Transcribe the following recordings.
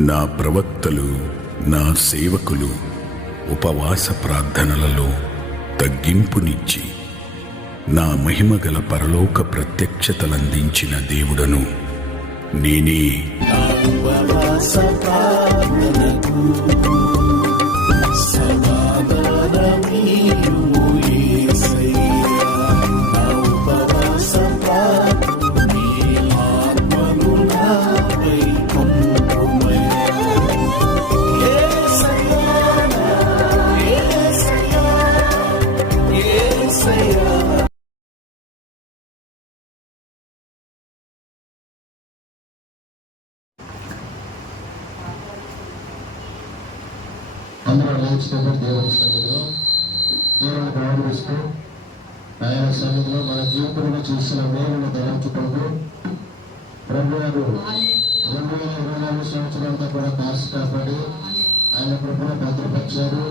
నా ప్రవక్తలు, నా సేవకులు ఉపవాస ప్రార్థనలలో తగ్గింపునిచ్చి నా మహిమగల పరలోక ప్రత్యక్షతలందించిన దేవుడను నేనే. అందరూ లేచినప్పుడు దేవుని సన్నిధిలో దేవుని గౌరవిస్తూ ఆయన సన్నిధిలో మన జీవితంలో చేసిన మేలును తలంచుకుంటూ ప్రభు గారు 2024 సంవత్సరాలతో కూడా కాసి కాపాడి ఆయన కృపను భద్రపరిచారు.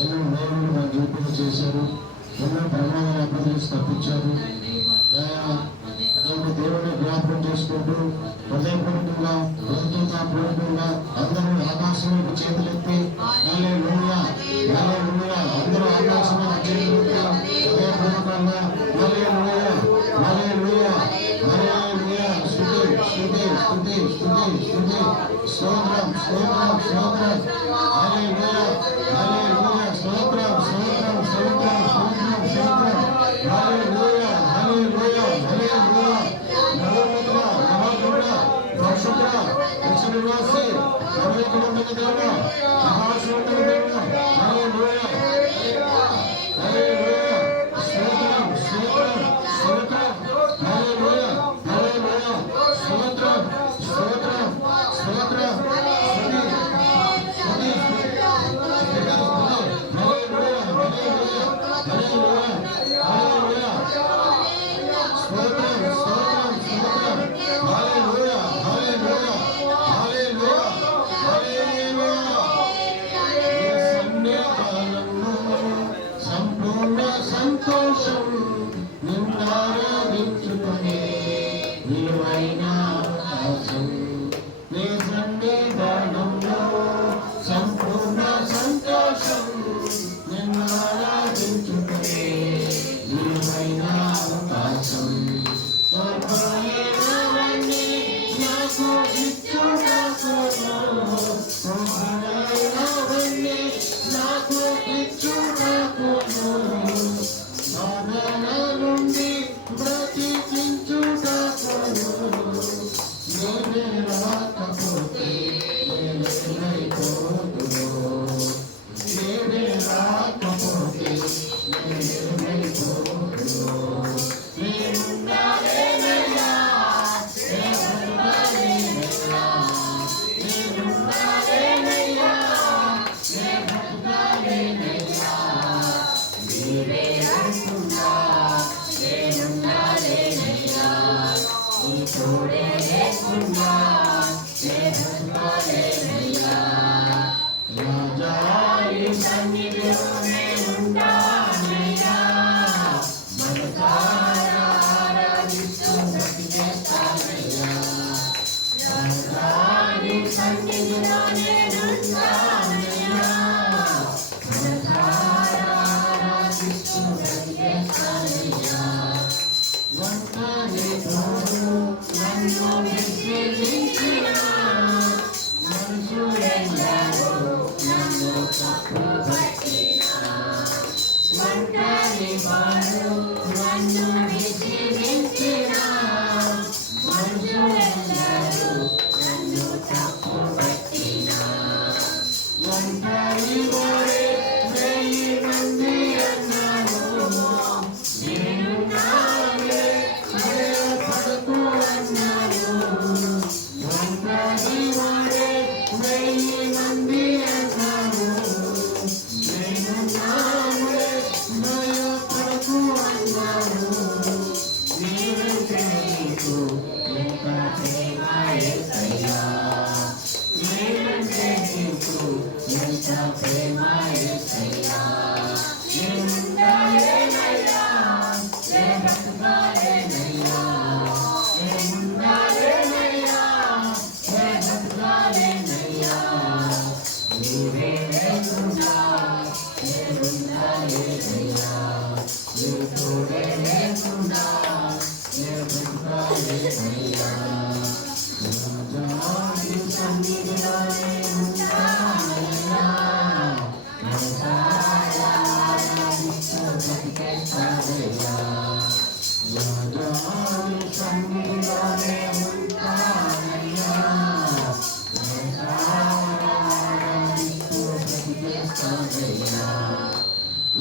ఎన్నో మేలులు మన జీవితంలో చేశారు. ఎన్నో ప్రమాదాలు అభివృద్ధి తప్పించారు. దేవుని జ్ఞాపకం చేసుకుంటూ హృదయపూర్వకంగా హృదయపూర్వకంగా అందరూ ఆకాశం చేతులెత్తి హల్లెలూయా హల్లెలూయా అందరూ ఆకాశం చేతులెత్తి హృదయపూర్వకంగా హల్లెలూయా హల్లెలూయా హల్లెలూయా స్తుతి స్తుతి స్తుతి స్తుతి స్తుతి స్తోత్రం స్తోత్రం స్తోత్రం హల్లెలూయా హల్లెలూయా స్తోత్రం స్తోత్రం స్తోత్రం స్తోత్రం స్తోత్రం హల్లెలూయా హల్లెలూయా హల్లెలూయా నివాసి పరలోకమందున దేవుడా ఆకాశమందున దేవుడా హల్లెలూయా హల్లెలూయా స్తోత్రం స్తోత్రం స్తోత్రం హల్లెలూయా హల్లెలూయా స్తోత్రం స్తోత్రం స్తోత్రం స్తుతి స్తుతి హల్లెలూయా హల్లెలూయా హల్లెలూయా హల్లెలూయా స్తోత్రం స్తోత్రం స్తోత్రం హల్లెలూయా హల్లెలూయా సంపూర్ణ సంతోషం నిన్నారాధించుకునే విలువైన అవకాశం నీ సన్నిధానంలో సంపూర్ణ సంతోషం నిన్నారాధించుకునే విలువైన అవకాశం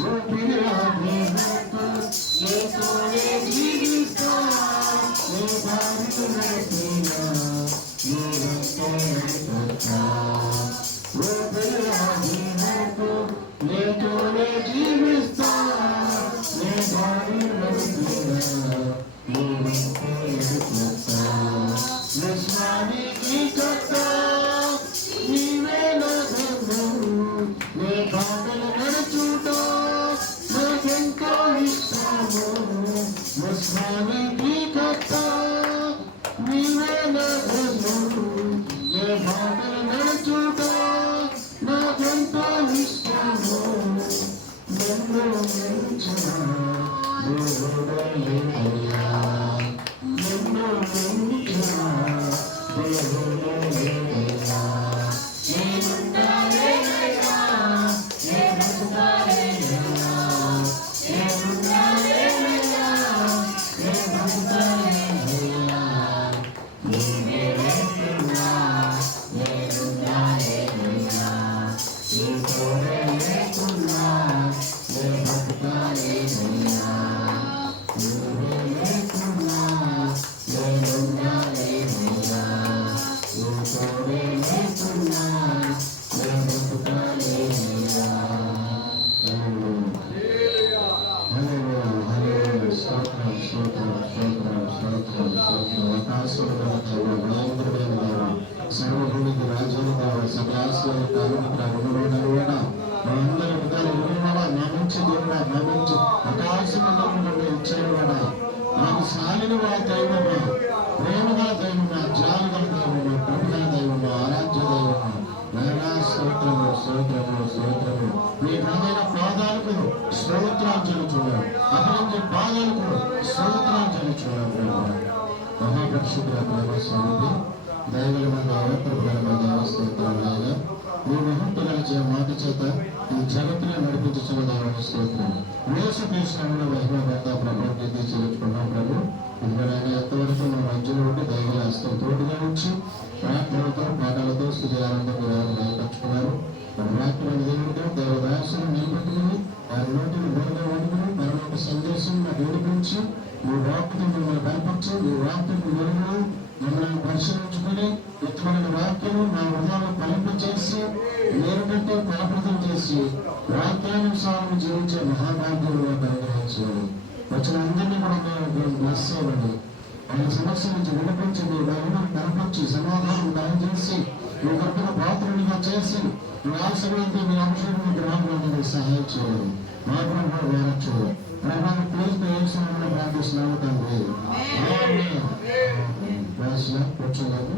ఊపిరాని నాకు నీతోనే జీవిస్తా, నీ దారిలో నడిపినా నీ వెంటే నడుపుతా. ఊపిరాని నాకు నీతోనే జీవిస్తా, నీ దారిలో నడిపినా నీ వెంటే నడుపుతా. విశ్వానికి కర్త నీవే నా బంధువు, నీ బాటలు నడుచుట నాకెంతో ఇష్టము. విశ్వానికి కర్త నీవే నా బంధువు, నీ బాటలు నడుచుట నాకెంతో ఇష్టము. నిన్ను మించిన దేవుడే లేడయ్యా, నిన్ను మించిన దేవుడే లేడయ్యా. నేనున్నానేనయ్యా, నేనున్నానేనయ్యా, నేనున్నానేనయ్యా, నేనున్నానేనయ్యా. నీవే లేకున్నా నేనున్నానేనయ్యా, నీ తోడే లేకున్నా నే బతుకాలేనయ్యా. నీవే లేకున్నా నేనున్నానేనయ్యా, నీ తోడే లేకున్నా నే బతుకాలేనయ్యా. హల్లెలూయా, హల్లెలూయా. స్తోత్రం, స్తోత్రం, స్తోత్రం, స్తోత్రం, స్తోత్రం. ఆకాశముల దేవా, భయంకరమైన దేవా, సర్వభూమికి రాజుల దేవా, సకలాశ్వర కాలంలో నడువడా మా అందరి విధాలు ఉన్నవాడా, మా మంచి దేవుడా, మా మంచి ఆకాశంలో నుండి ఇచ్చేవాడా, నాకు సాలిన వా దైవమా, ప్రేమగా దైవమా, జాలిగల దైవమా, ప్రభుగల దైవమా, ఆరాధ్య దైవమా. నాయనా స్తోత్రము, స్తోత్రము, స్తోత్రము. మీ ఘనమైన పాదాలకు స్తోత్రాలు చెల్లించున్నాం, అభివృద్ధి పాదాలకు స్తోత్రాలు చెల్లించున్నాం. మహాపరిశుద్ధ ప్రేమ స్వరూపి దైవల ప్రభుత్వ స్తోత్రాలు. ఆయన మీ మహత్తుల మాట చేత ఈ జగత్తుని నడిపించున్న దైవ స్తోత్రం. వేషభూషణంలో మహిమబద్ధ ప్రభుత్వం చెల్లించుకున్నాం. ప్రభు ఇదిగోనైనా ఎంతవరకు మన మధ్యలో ఉండి దైవ హస్తం తోడుగా ఉంచి ప్రార్థనలతో పాఠాలతో స్థితిగానంతో మీరు బయటపరుచుకున్నారు. మన వాక్యం దేవుడితో దేవదాసులు నిలబెట్టుకుని వారి నోటిని బోధగా వండుకుని మరొక సందేశం నాకు వినిపించి మీ వాక్యం మిమ్మల్ని బలపరిచి మీ వాక్యం వెలుగు మిమ్మల్ని పరిశీలించుకుని ఉత్తమైన వాక్యము నా హృదయాన్ని ఫలింపచేసి నేను కంటే ఫలప్రదం చేసి వాక్యానుసారం జీవించే మహాభాగ్యంలో పరిగ్రహించాడు. వచ్చిన అందరినీ కూడా మేము బ్లెస్ చేయండి. వాళ్ళ సమస్య నుంచి వినిపించి మీ మహిమను కనపరిచి సమాధానం దయచేసి మీ గొప్ప పాత్రలుగా చేసి మీ అవసరమైతే మీ అంశాలను గ్రామాలను సహాయం చేయాలి. మా ప్రభావం వేరచ్చు ప్రభావం ప్లీజ్ ప్రార్థిస్తున్నాము తండ్రి. కూర్చోలేదు.